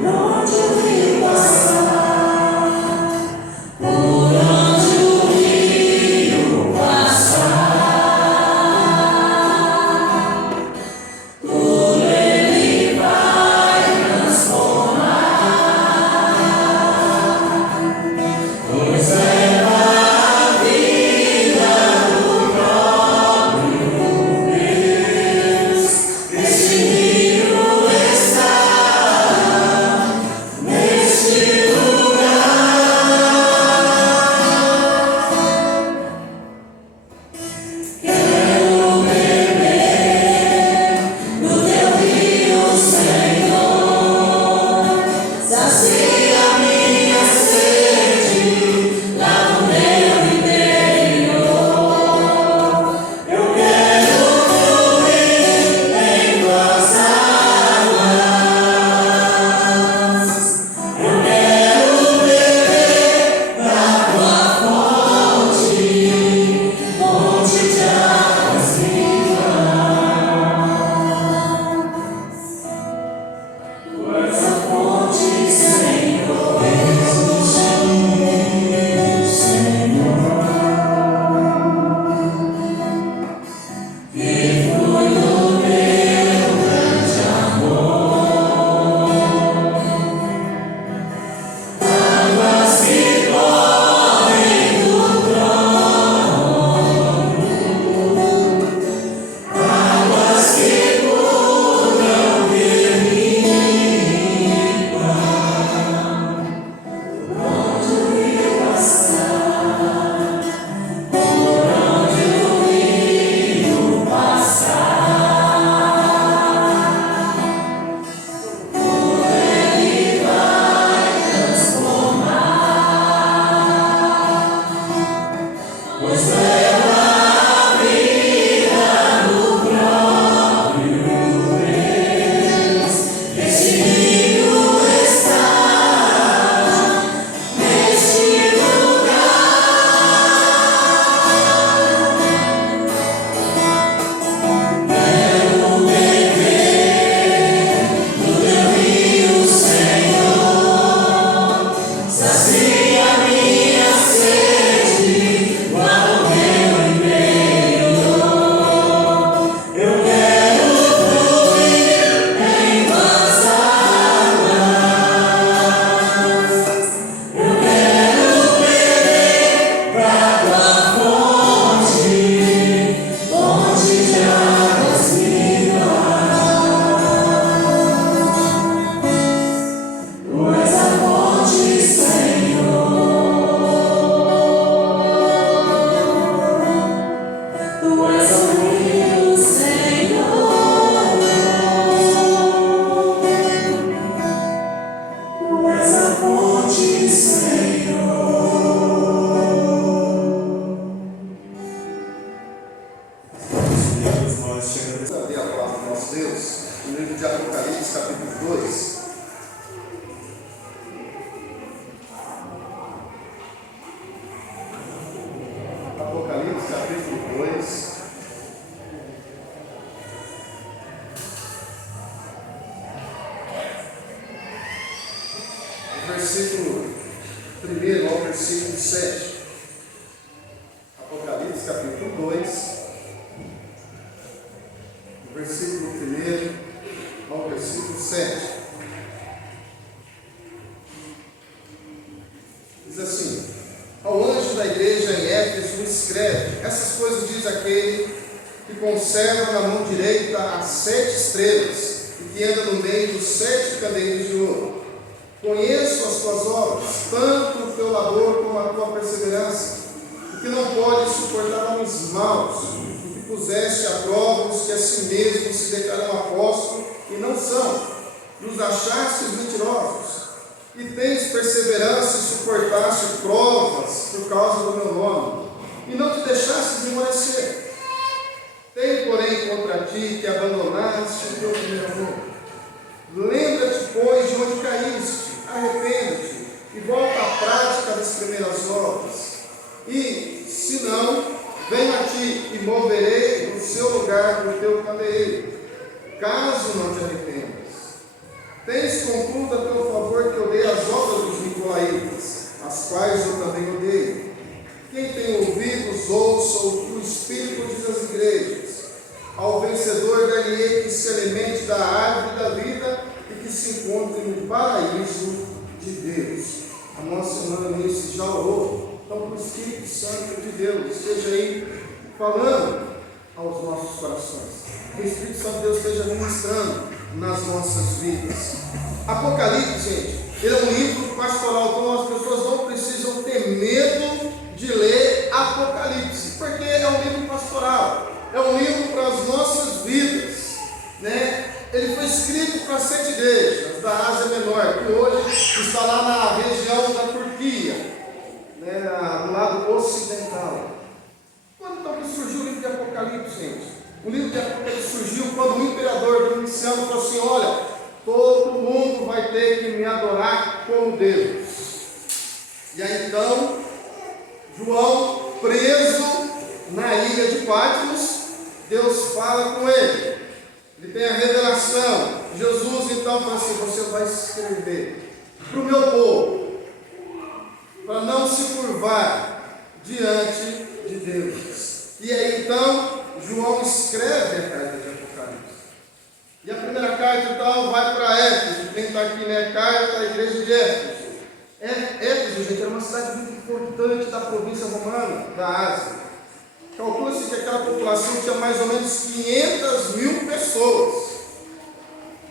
Lord, 2. Apocalipse, capítulo 2. Versículo 1 ao versículo 7. Apocalipse, capítulo 2. Versículo 1 ao versículo 7. Diz assim: ao anjo da igreja em Éfeso escreve: essas coisas diz aquele que conserva na mão direita as 7 estrelas e que anda no meio dos 7 candeeiros de ouro. Conheço as tuas obras, tanto o teu labor como a tua perseverança, e que não podes suportar homens maus, e que puseste à prova os que a si mesmos se declaram apóstolos e não são, e os achastes mentirosos, e tens perseverança e suportaste provas por causa do meu nome, e não te deixaste demolecer. Tenho, porém, contra ti que abandonaste o teu primeiro amor. Lembra-te, pois, de onde caíste, arrepende-te e volta à prática das primeiras obras. E, se não, venho a ti e moverei no seu lugar o teu candeeiro, caso não te arrependas. Tens, contudo, a teu favor que odeia as obras dos nicolaítas, as quais eu também odeio. Quem tem ouvidos, ouça o que o Espírito diz às igrejas. Ao vencedor dar-lhe-ei que se alimente da árvore da vida e que se encontre no paraíso de Deus. A nossa irmã Eunice já orou. Então, que o Espírito Santo de Deus esteja aí falando aos nossos corações. Que o Espírito Santo de Deus esteja ministrando nas nossas vidas. Apocalipse, gente, ele é um livro pastoral, então as pessoas não precisam ter medo de ler Apocalipse, porque é um livro pastoral. É um livro para as nossas vidas, né? Ele foi escrito para 7 igrejas da Ásia Menor, que hoje está lá na região da Turquia, né? Do lado ocidental. Quando então que surgiu o livro de Apocalipse, gente? O livro de Apocalipse surgiu quando o imperador Domiciano falou assim: olha, todo mundo vai ter que me adorar como Deus. E aí então, João, preso na ilha de Patmos, Deus fala com ele. Ele tem a revelação. Jesus então fala assim: você vai escrever para o meu povo, para não se curvar diante de Deus. E aí então João escreve a carta de Apocalipse. E a primeira carta então vai para Éfeso. Quem está aqui, né? Carta à igreja de Éfeso. Éfeso, gente, era uma cidade muito importante da província romana da Ásia. Calcula-se que aquela população tinha mais ou menos 500 mil pessoas.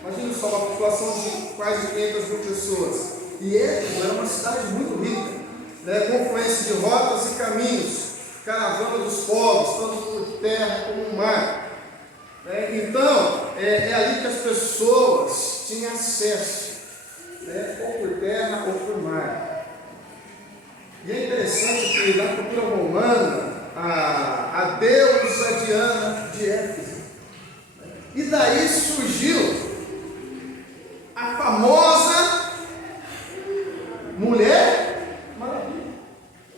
Imagina só, uma população de quase 500 mil pessoas. E Éfeso era uma cidade muito rica, né? Confluência de rotas e caminhos, caravana dos povos, tanto por terra como no mar. Então, é ali que as pessoas tinham acesso, né? Ou por terra ou por mar. E é interessante que na cultura romana, a deusa Diana de Éfeso. E daí surgiu a famosa Mulher Maravilha.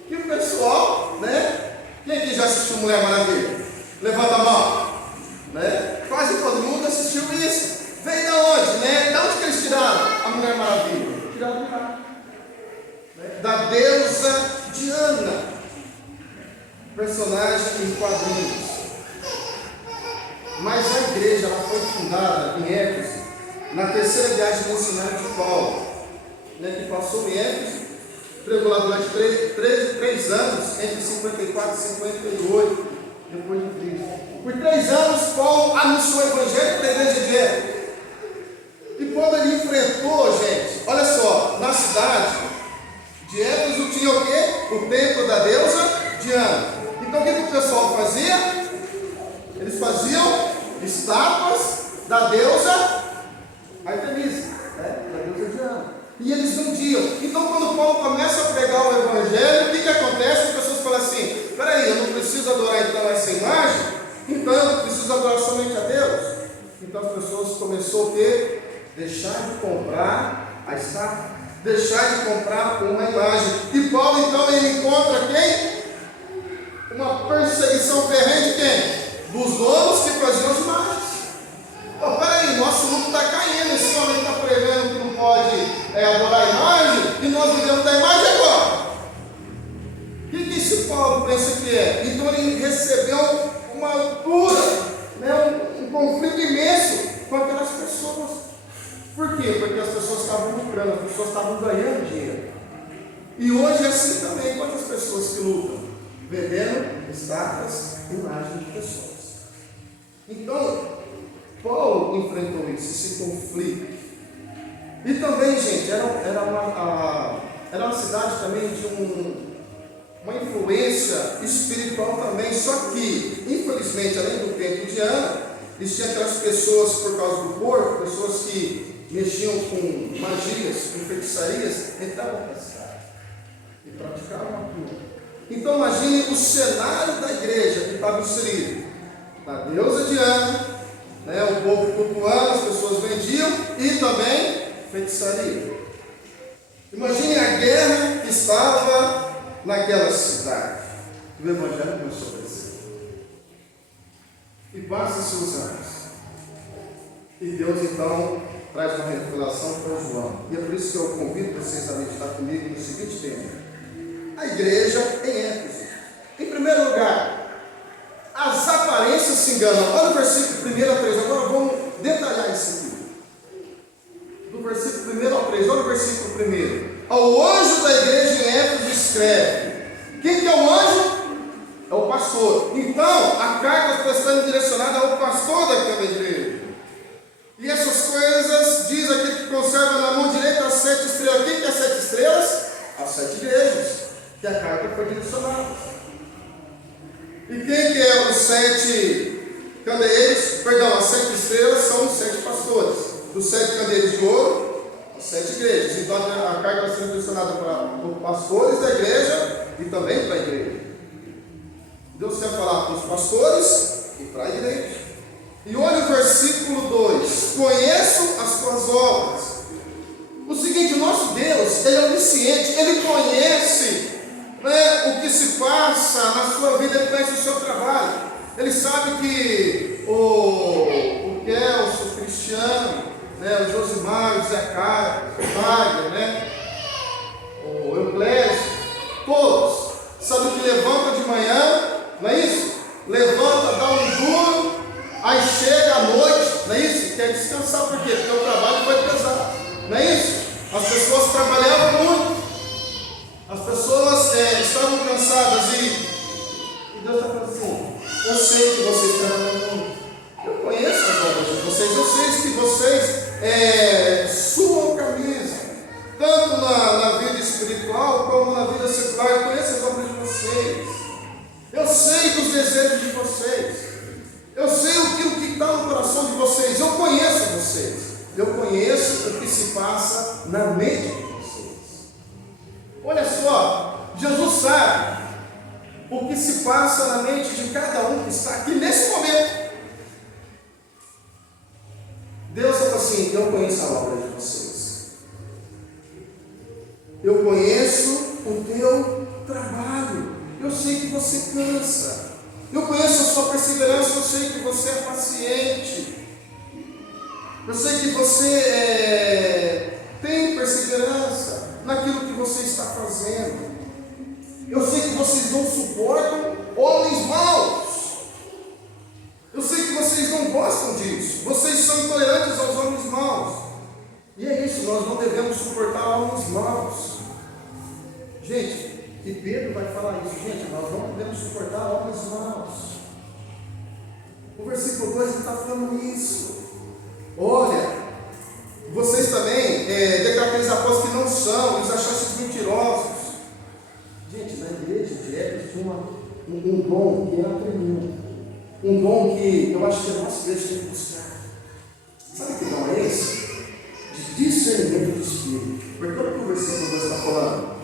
Que o pessoal, né? Quem aqui já assistiu Mulher Maravilha? Levanta a mão. Né? Quase todo mundo assistiu isso. Veio da onde? Né? Da onde que eles tiraram a Mulher Maravilha? Tiraram de lá. Da deusa Diana. Personagem em quadrinhos. Mas a igreja ela foi fundada em Éfeso na terceira viagem missionária de Paulo, né, que passou em Éfeso, pregou lá durante 3 anos, entre 54 e 58 depois de Cristo. Por 3 anos Paulo anunciou o evangelho para a igreja de Éfeso. E quando ele enfrentou, gente, olha só, na cidade de Éfeso tinha o quê? O templo da deusa Diana. Então o que o pessoal fazia? Eles faziam estátuas da deusa Artemisa, né? Da deusa Diana. E eles vendiam. Então quando Paulo começa a pregar o evangelho, o que acontece? As pessoas falam assim: peraí, eu não preciso adorar então essa imagem? Então eu preciso adorar somente a Deus? Então as pessoas começaram a ter deixar de comprar a estátua, deixar de comprar uma imagem. E Paulo então ele encontra quem? Uma perseguição ferrenha de quem? Dos donos que faziam as imagens. Oh, peraí, nosso mundo está caindo, esse homem está pregando que não pode adorar a imagem, e nós vivemos da imagem agora. O que esse Paulo pensa que é? Então ele recebeu uma altura, um conflito imenso com aquelas pessoas. Por quê? Porque as pessoas estavam lucrando, as pessoas estavam ganhando dinheiro. E hoje é assim também, quantas pessoas que lutam? Vendendo estátuas, imagens de pessoas. Então, Paulo enfrentou isso, esse conflito. E também, gente, era uma cidade também de uma influência espiritual também. Só que, infelizmente, além do templo de Ana, existiam aquelas pessoas, por causa do porco, pessoas que mexiam com magias, com feitiçarias, entravam para a cidade e praticavam a cura. Então, imagine o cenário da igreja que estava inserido na deusa Diana, o povo cultuando, as pessoas vendiam, e também feitiçaria. Imagine a guerra que estava naquela cidade. O evangelho começou a crescer. E passa-se os anos. E Deus então traz uma revelação para João. E é por isso que eu convido vocês a meditar comigo no seguinte tema: a igreja em Éfeso. Em primeiro lugar, as aparências se enganam. Olha o versículo 1 a 3. Agora vamos detalhar isso aqui. Do versículo 1 ao 3. Olha o versículo 1. Ao anjo da igreja em Éfeso escreve. Quem que é o anjo? É o pastor. Então, a carta está sendo direcionada ao pastor daquela igreja. E essas coisas diz aquele que conserva na mão direita as 7 estrelas. Quem que é as 7 estrelas? As 7 igrejas que a carta foi direcionada. E quem que é os 7 candeeiros? Perdão, as 7 estrelas são os 7 pastores. Dos 7 candeeiros de ouro, as 7 igrejas. Então a carta está sendo direcionada para os pastores da igreja e também para a igreja. Deus quer falar para os pastores e para a igreja. E olha o versículo 2: conheço as tuas obras. O seguinte, o nosso Deus, Ele é onisciente, Ele conhece o que se passa na sua vida, Ele conhece o seu trabalho. Ele sabe que o Kelso, o Cristiano, o Josimar, o Zé Carlos, o Wagner, o Euclésio, todos, sabe que levanta de manhã, não é isso? Levanta, dá um duro, aí chega à noite, não é isso? Quer descansar, por quê? Porque o trabalho foi pesado, não é isso? As pessoas trabalhavam muito, as pessoas estavam cansadas e Deus está falando assim: eu sei que vocês trabalham muito, eu conheço as obras de vocês, eu sei que vocês suam camisa, tanto na vida espiritual como na vida secular. Eu conheço as obras de vocês, eu sei dos desejos de vocês, eu sei o que está no coração de vocês, eu conheço vocês, eu conheço o que se passa na mente de vocês. Olha só, Jesus sabe o que se passa na mente de cada um que está aqui nesse momento. Deus fala assim: eu conheço a obra de vocês, eu conheço o teu trabalho, eu sei que você cansa, eu conheço a sua perseverança, eu sei que você é paciente, eu sei que você tem perseverança naquilo que você está fazendo. Eu sei que vocês não suportam homens maus. Eu sei que vocês não gostam disso. Vocês são intolerantes aos homens maus. E é isso, nós não devemos suportar homens maus. Gente, e Pedro vai falar isso. Gente, nós não podemos suportar homens maus. O versículo 2 está falando isso. Olha, vocês também declaram aqueles apóstolos que não são, os acharam mentirosos. Gente, na igreja de Éfeso tinha um dom que era tremendo. Um dom que eu acho que a nossa igreja tem que buscar. Sabe que dom é esse? De discernimento do Espírito. Porque olha o que o versículo 2 está falando.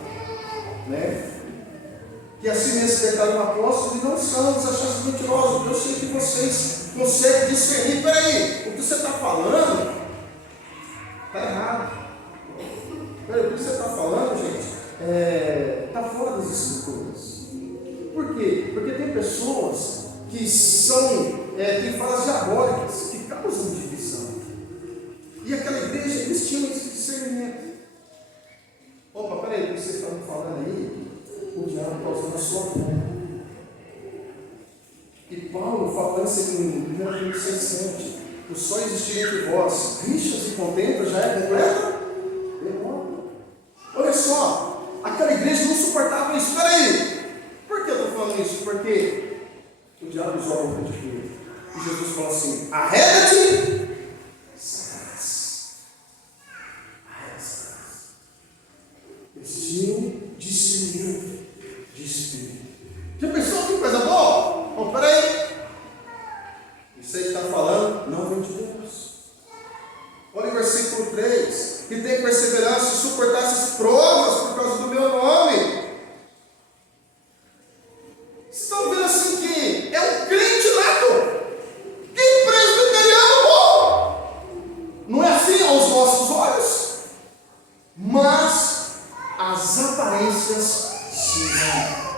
Que assim mesmo declaram apóstolos e não são, os acharam mentirosos. Eu sei que vocês conseguem discernir. Peraí, o que você está falando Está errado. O que você está falando, gente, está fora das escrituras. Por quê? Porque tem pessoas que são, tem falas diabólicas, que causam divisão. E aquela igreja, eles tinham esse discernimento. Opa, peraí, o que vocês estão falando aí, o diabo está usando a sua boca. E Paulo fala isso em 1 Coríntios 6,7. O só existir entre vós rixas e contendas já é completa derrota. Olha só, aquela igreja não suportava isso. Peraí, por que eu estou falando isso? Porque o diabo usou a boca de Pedro. E Jesus falou assim: arreda-te, Satanás. Arreda, Satanás. Eles tinham discernimento de espírito. Já pensou que coisa boa? Oh, peraí. Isso aí que está falando não vem de Deus. Olha o versículo 3. Que tem perseverança e suportar essas provas por causa do meu nome. Vocês estão vendo assim que é um crente nato. Que presbiteriano! Não é assim aos nossos olhos. Mas as aparências se enganam.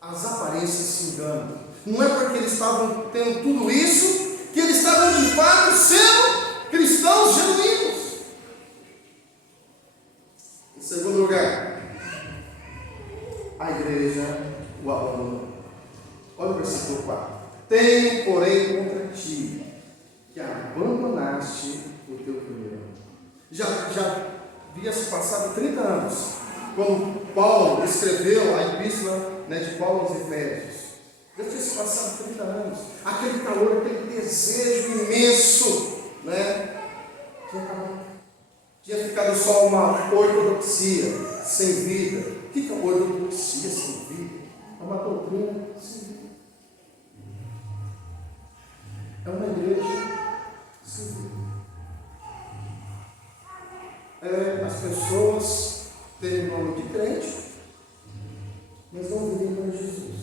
As aparências se enganam. Não é porque eles estavam tendo tudo isso que eles estavam de fato sendo cristãos genuínos. Em segundo lugar, a igreja o abandonou. Olha o versículo 4. Tenho, porém, contra ti que abandonaste o teu primeiro amor. Já havia se passado 30 anos quando Paulo escreveu a epístola de Paulo aos Efésios. Já tinha se passado 30 anos. Aquele calor, aquele desejo imenso, tinha acabado. Tinha ficado só uma ortodoxia sem vida. O que é uma ortodoxia sem vida? É uma doutrina sem vida. É uma igreja sem vida. As pessoas têm o nome de crente, mas não vivem para Jesus.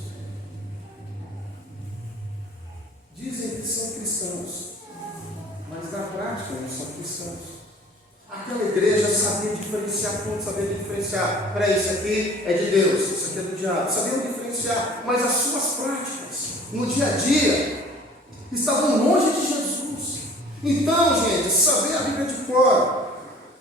Dizem que são cristãos, mas na prática não são cristãos. Aquela igreja sabia diferenciar tudo, sabia diferenciar. Peraí, isso aqui é de Deus, isso aqui é do diabo. Sabiam diferenciar, mas as suas práticas, no dia a dia, estavam longe de Jesus. Então, gente, saber a Bíblia de cor,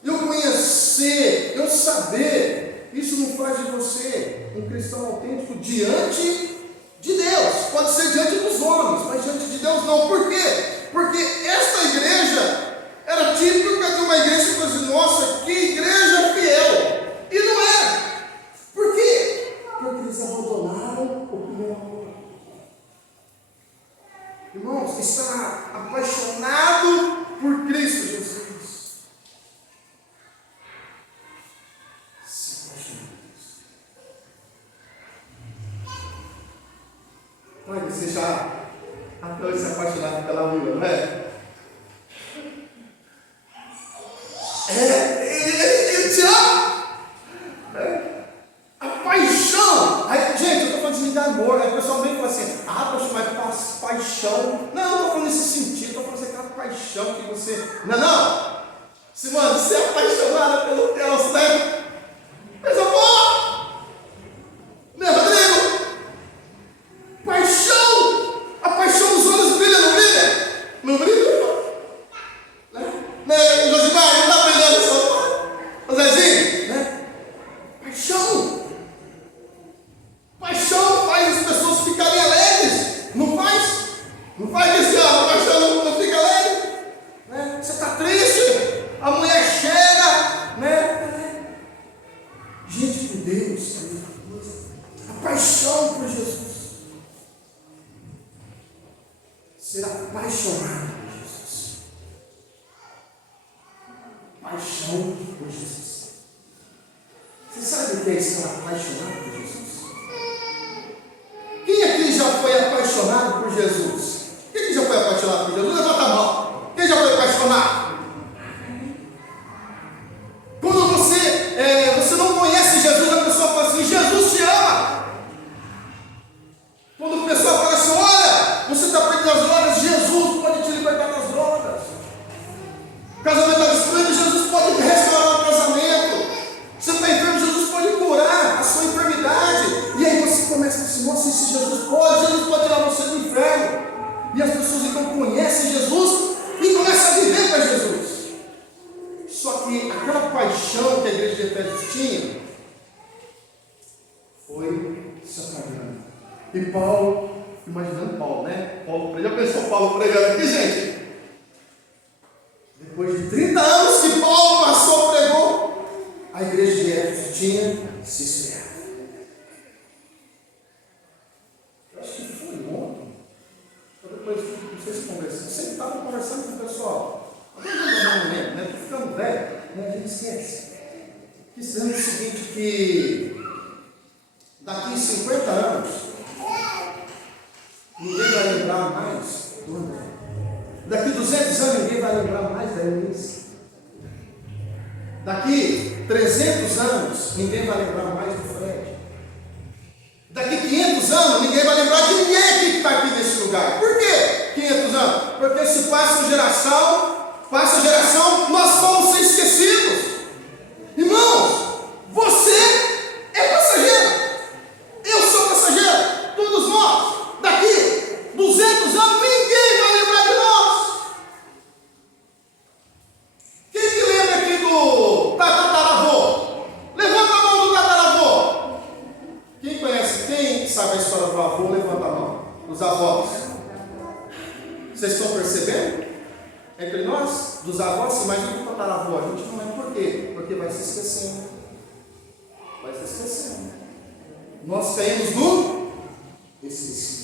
eu conhecer, eu saber, isso não faz de você um cristão autêntico diante de Deus. Pode ser diante dos homens, mas diante de Deus não. Por quê? Porque esta igreja era típica de uma igreja que fazia: nossa, que igreja fiel. E não é. Por quê? Porque eles abandonaram o primeiro amor. Irmãos, está apaixonado por Cristo Jesus. Se apaixonou por Cristo. Mas você já até hoje se apaixonado pela Lula, não é? Ele te ama. A paixão. Aí, gente, eu estou falando de amor. Aí o pessoal vem e fala assim: poxa, mas paixão. Não, eu estou falando nesse sentido. Estou falando assim, aquela paixão que você. Não. Se, mano, você é apaixonado pelo Deus, né? Coisa boa. Né, Rodrigo? Paixão. A paixão dos olhos brilha, não brilha? Não brilha? Né, Josimar, não está aprendendo isso? O Zezinho, né? Paixão. Paixão faz as pessoas ficarem alegres. Não faz? Não faz esse ano, a paixão não fica alegre. Né? Você está triste, a mulher chega, né? Gente com Deus, a paixão por Jesus. Ser apaixonado por Jesus. Paixão por Jesus. Você sabe o que é estar apaixonado por Jesus? Quem aqui já foi apaixonado por Jesus? Quem aqui já foi apaixonado por Jesus? Levanta a mão. Quem já foi apaixonado? Quando você não conhece Jesus, a pessoa fala assim: Jesus te ama. Quando a pessoa fala assim: olha, você está perdido nas drogas, Jesus pode te libertar das drogas. O casamento está Só que aquela paixão que a igreja de Efésios tinha foi se apagando. E Paulo, imaginando Paulo, né? Já pensou Paulo pregando aqui, gente? Depois de 30 anos que Paulo passou, pregou, a igreja de Éfeso tinha se esfriado. Eu acho que foi ontem. Depois, não sei se conversando. Eu sempre estava conversando com o pessoal. Agora não lembro, né? Estou ficando velho, né? A gente esquece. Dizendo o seguinte, que daqui 50 anos, ninguém vai lembrar mais do André. Daqui 200 anos, ninguém vai lembrar mais da Eunice. Daqui 300 anos, ninguém vai lembrar mais do Fred. Daqui 500 anos, ninguém vai lembrar de ninguém que está aqui nesse lugar. Por quê 500 anos? Porque se passa geração, nós vamos ser esquecidos. Irmãos, você é passageiro. Eu sou passageiro. Todos nós. Daqui 200 anos, ninguém vai lembrar de nós. Quem que lembra aqui do tataravô? Levanta a mão do tataravô. Quem conhece, quem sabe a história do avô, levanta a mão. Os avós. Vocês estão percebendo? Entre nós, dos avós, imagina o tataravô. A gente não lembra por quê? Porque vai se esquecendo. Vai se esquecendo. Nós caímos no esquecimento.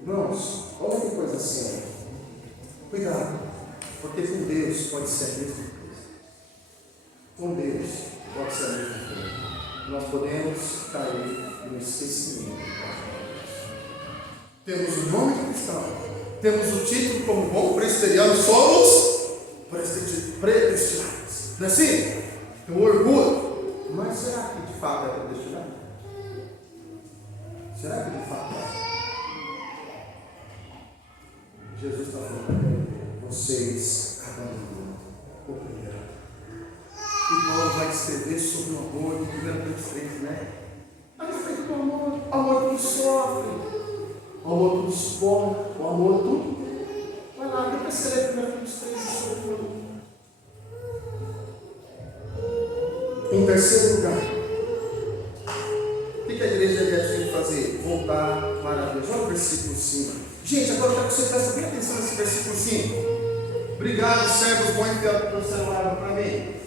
Irmãos, olha que coisa séria. Cuidado, porque com Deus pode ser a mesma coisa. Com Deus pode ser a mesma coisa. Nós podemos cair no esquecimento. Temos o nome de cristão, temos o título como bom presbiteriano, somos predestinados. Não é assim? Tem um orgulho. Mas será que de fato é predestinado? Será que de fato é? Jesus está falando, vocês abandonam o primeiro. E Paulo vai escrever sobre o amor do 1 Coríntios 3, né? A respeito do amor, amor que sofre, o amor que dispõe, o amor tudo. Vai lá, depois você lê 1 Coríntios 3 sobre o amor. Em terceiro lugar, o que a igreja deve fazer? Voltar para Deus. Olha o versículo 5. Gente, agora eu quero que você preste bem atenção nesse versículo 5. Obrigado, servos bom e fiel, que você oraram para mim.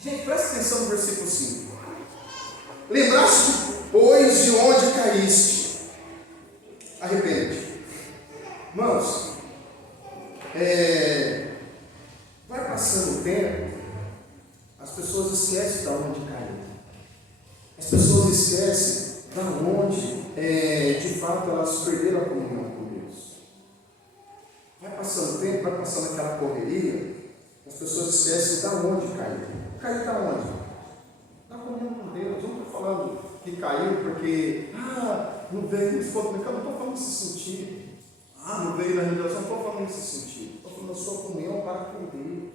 Gente, preste atenção no versículo 5. Lembraste, pois, de onde caíste. Arrepende. Irmãos, vai passando o tempo, as pessoas esquecem de onde caíram. As pessoas esquecem de onde, de fato, elas perderam a comunhão com Deus. Vai passando o tempo, vai passando aquela correria, as pessoas esquecem de onde caíram. Caiu da onde? Na comunhão com Deus. Não estou falando que caiu porque, não veio, não estou falando nesse sentido. Não veio na religião, não estou falando nesse sentido. Estou falando da sua comunhão para com Deus.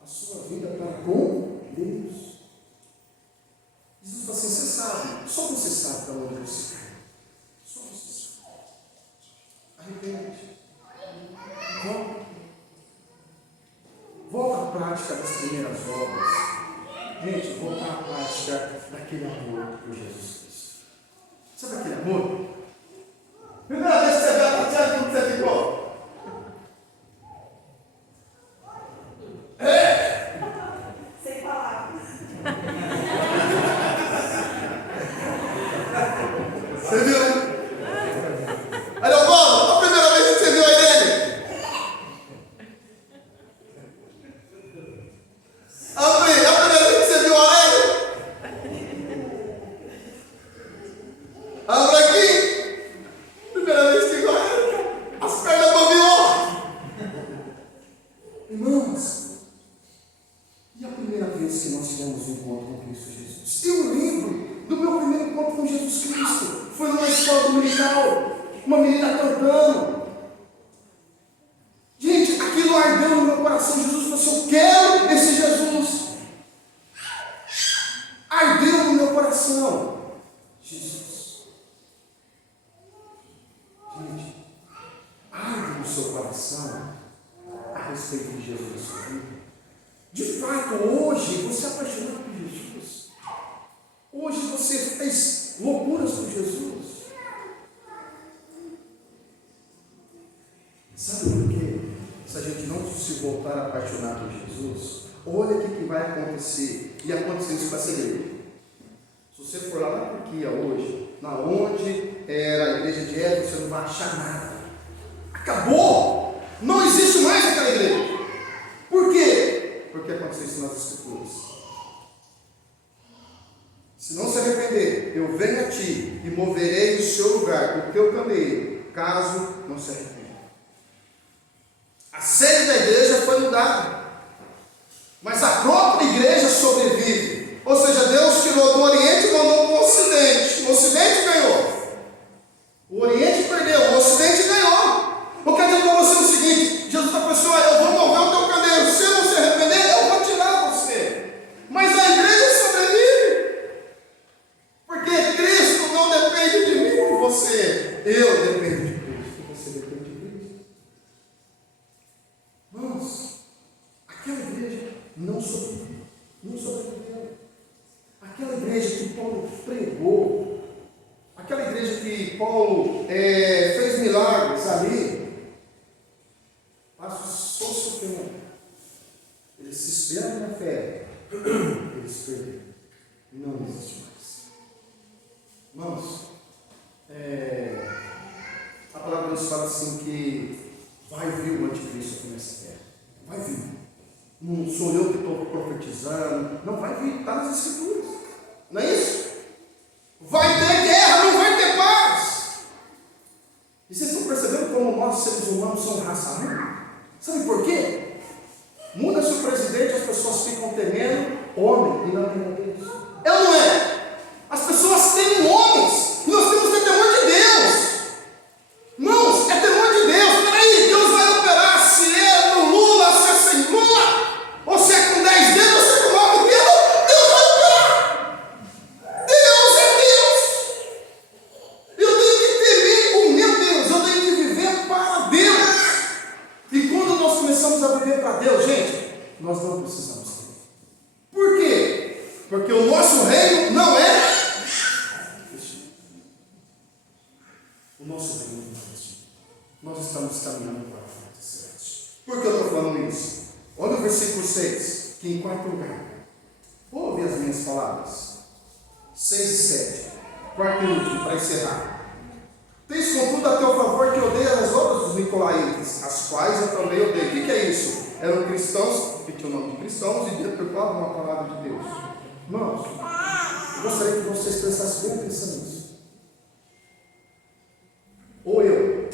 A sua vida para com Deus. Jesus fala assim, você sabe, só você sabe para onde você cai. Só você sabe. Arrepende. Volta à prática das primeiras obras. Gente, volta à prática daquele amor por Jesus Cristo. Sabe aquele amor? Primeira vez que você vê a Tatiana, como você ficou? Sem palavras. Você viu? Aí eu falo, a primeira vez que você viu a Irene? A primeira vez que você viu a Aurélio? A Branquinho? Primeira vez que viu a Erika? As pernas bobeou. Irmãos, e a primeira vez que nós tivemos um encontro com Cristo Jesus? Eu lembro do meu primeiro encontro com Jesus Cristo. Foi numa escola dominical, uma menina cantando. Gente, aquilo ardeu no meu coração. Jesus falou assim, eu quero esse Jesus. Ardeu no meu coração. Jesus. revelação a respeito de Jesus na sua vida? De fato, hoje você é apaixonado por Jesus. Hoje você faz loucuras por Jesus. Sabe por quê? Se a gente não se voltar a apaixonar por Jesus, olha o que vai acontecer. E aconteceu isso com essa igreja. Se você for lá na Turquia hoje, na onde era a igreja de Éfeso, você não vai achar nada. Acabou! Não existe mais aquela igreja. Por quê? Porque aconteceu isso nas Escrituras. Se não se arrepender, eu venho a ti e moverei o seu lugar do teu candeeiro, caso não se arrependa. A sede da igreja foi mudada, mas a própria igreja sobrevive. Ou seja, Deus tirou do Oriente e mandou para o Ocidente. O Ocidente ganhou. O Oriente perdeu, o Ocidente ganhou. Eu quero dizer para você o seguinte: Jesus está pensando, olha, eu vou mover o teu candeeiro. Se não se arrepender, eu vou tirar você. Mas a igreja sobrevive. Porque Cristo não depende de mim e de você. Eu dependo de Cristo. Você depende de Cristo. Irmãos, aquela igreja não sobreviveu. Não sobreviveu. Aquela igreja que Paulo pregou, aquela igreja que Paulo fez milagres ali, passou seu tempo. Eles se esperam na fé, eles perderam. Não existe mais. Irmãos, a palavra de Deus fala assim que vai vir o anticristo aqui nessa terra. Vai vir. Não sou eu que estou profetizando. Não, vai vir, está nas Escrituras. Não é isso? Vai ter guerra, não vai ter paz. E vocês estão percebendo como nós, seres humanos, somos raça ruim? Sabe por quê? Muda-se o presidente, as pessoas ficam temendo homem e não temendo Deus. É ou não é? As pessoas temem homens e nós temos que ter temor de Deus. Irmãos, é temor de Deus. Peraí, Deus vai operar se é no Lula, se é sem Lula, ou se é com 10 dedos, ou se é com 9 dedos. Deus vai operar. Deus é Deus. Eu tenho que temer o meu Deus. Eu tenho que viver para Deus. E quando nós começamos a viver para Deus, gente, nós não precisamos ter. Por quê? Porque o nosso reino não é o nosso reino não é este. Nós estamos caminhando para a parte celeste. Por que eu estou falando isso? Olha o versículo 6, que em quarto lugar. Ouve as minhas palavras. 6 e 7. Quarto e último, para encerrar. Tens contudo a teu favor que odeias as obras dos nicolaítas, as quais eu também odeio. O que é isso? Eram cristãos, que tinham o nome de cristãos, e deturpavam a palavra de Deus. Irmãos, eu gostaria que vocês pensassem bem pensando nisso. Ou eu,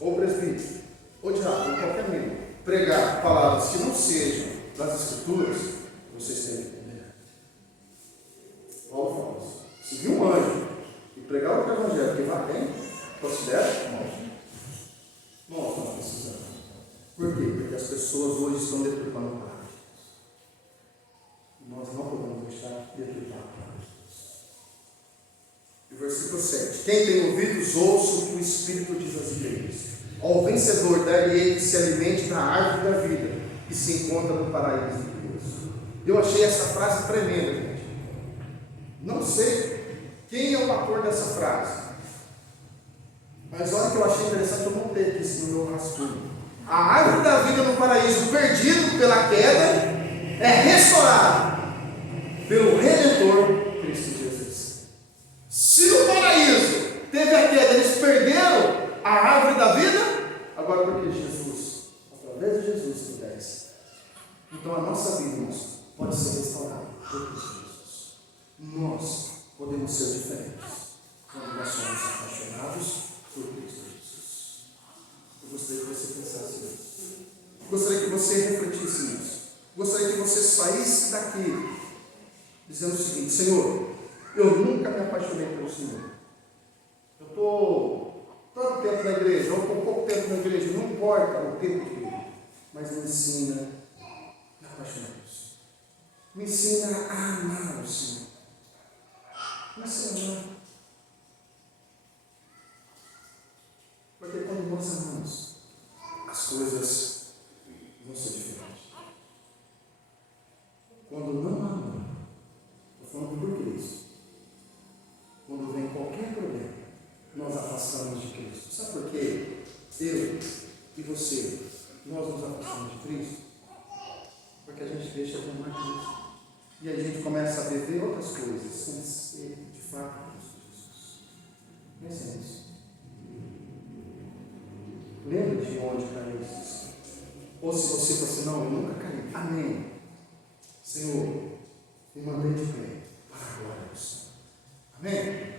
ou o presbítero, ou o diabo, ou qualquer membro, pregar palavras que não sejam das Escrituras, vocês têm que entender. Paulo fala isso. Seguir um anjo e pregar outro evangelho que vai bem, considera? Não. Nós não precisamos. Por quê? Porque as pessoas hoje estão deturpando a palavra de Deus. Nós não podemos deixar deturpar a palavra de Deus. E o versículo 7. Quem tem ouvidos, ouça o que o Espírito diz às igrejas. Ao vencedor darei que se alimente da árvore da vida, que se encontra no paraíso de Deus. Eu achei essa frase tremenda, gente. Não sei quem é o autor dessa frase, mas olha que eu achei interessante, eu montei aqui isso no meu rascunho. A árvore da vida no paraíso, perdido pela queda, é restaurado pelo Redentor Cristo Jesus. Se no paraíso teve a queda, eles perderam a árvore da vida, agora porque Jesus, através de Jesus, pudesse. Então a nossa vida, irmãos, pode ser restaurada por Cristo Jesus. Nós podemos ser diferentes quando nós somos apaixonados por Cristo Jesus. Eu gostaria que você pensasse nisso. Gostaria que você refletisse nisso. Gostaria que você saísse daqui dizendo o seguinte: Senhor, eu nunca me apaixonei pelo Senhor. Eu estou tanto tempo na igreja, ou estou pouco tempo na igreja, não importa o tempo que eu, mas me ensina a me apaixonar pelo Senhor. Me ensina a amar o Senhor. Mas Senhor, porque quando nós amamos, as as coisas vão ser diferentes. Quando não há amor, estou falando por Cristo, quando vem qualquer problema, nós afastamos de Cristo. Sabe por quê? Eu e você, nós nos afastamos de Cristo porque a gente deixa de amar Cristo. E a gente começa a viver outras coisas sem ser de fato Cristo Jesus. Pense nisso. Lembra de onde caiu isso? Ou se você fala assim, não, eu nunca caí. Amém. Senhor, me mandei de pé para a glória do Senhor. Amém?